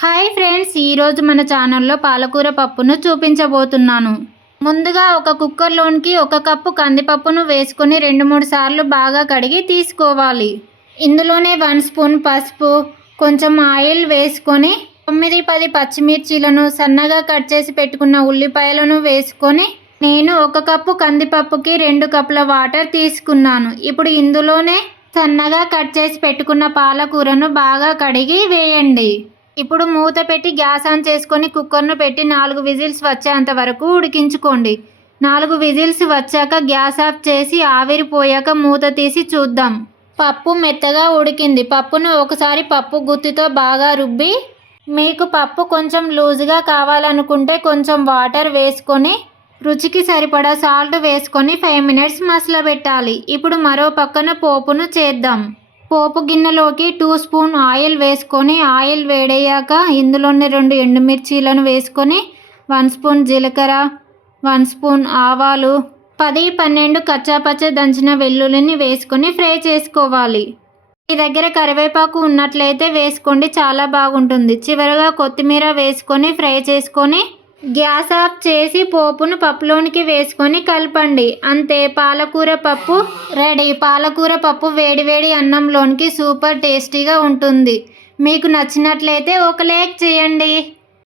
Hi friends, ఈరోజు మన ఛానల్లో పాలకూర పప్పును చూపించబోతున్నాను. ముందుగా ఒక కుక్కర్లోనికి 1 కప్పు కందిపప్పును వేసుకొని 2-3 సార్లు బాగా కడిగి తీసుకోవాలి. ఇందులోనే 1 స్పూన్ పసుపు, కొంచెం ఆయిల్ వేసుకొని 9-10 పచ్చిమిర్చీలను, సన్నగా కట్ చేసి పెట్టుకున్న ఉల్లిపాయలను వేసుకొని నేను 1 కప్పు కందిపప్పుకి 2 కప్పుల వాటర్ తీసుకున్నాను. ఇప్పుడు ఇందులోనే సన్నగా కట్ చేసి పెట్టుకున్న పాలకూరను బాగా కడిగి వేయండి. ఇప్పుడు మూత పెట్టి గ్యాస్ ఆన్ చేసుకొని కుక్కర్ను పెట్టి 4 విజిల్స్ వచ్చేంత వరకు ఉడికించుకోండి. 4 విజిల్స్ వచ్చాక గ్యాస్ ఆఫ్ చేసి ఆవిరిపోయాక మూత తీసి చూద్దాం. పప్పు మెత్తగా ఉడికింది. పప్పును ఒకసారి పప్పు గుత్తితో బాగా రుబ్బి, మీకు పప్పు కొంచెం లూజుగా కావాలనుకుంటే కొంచెం వాటర్ వేసుకొని రుచికి సరిపడా సాల్ట్ వేసుకొని 5 మినిట్స్ మసలబెట్టాలి. ఇప్పుడు మరో పక్కన పోపును చేద్దాం. పోపు గిన్నెలోకి 2 స్పూన్ ఆయిల్ వేసుకొని ఆయిల్ వేడయ్యాక ఇందులోనే 2 ఎండుమిర్చీలను వేసుకొని 1 స్పూన్ జీలకర్ర, 1 స్పూన్ ఆవాలు, 10-12 కచ్చాపచ్చ దంచిన వెల్లుల్లిని వేసుకొని ఫ్రై చేసుకోవాలి. మీ దగ్గర కరివేపాకు ఉన్నట్లయితే వేసుకోండి, చాలా బాగుంటుంది. చివరగా కొత్తిమీర వేసుకొని ఫ్రై చేసుకొని గ్యాస్ ఆఫ్ చేసి పోపును పప్పులోనికి వేసుకొని కలపండి. అంతే, పాలకూర పప్పు రెడీ. పాలకూర పప్పు వేడివేడి అన్నంలోనికి సూపర్ టేస్టీగా ఉంటుంది. మీకు నచ్చినట్లయితే ఒక లైక్ చేయండి.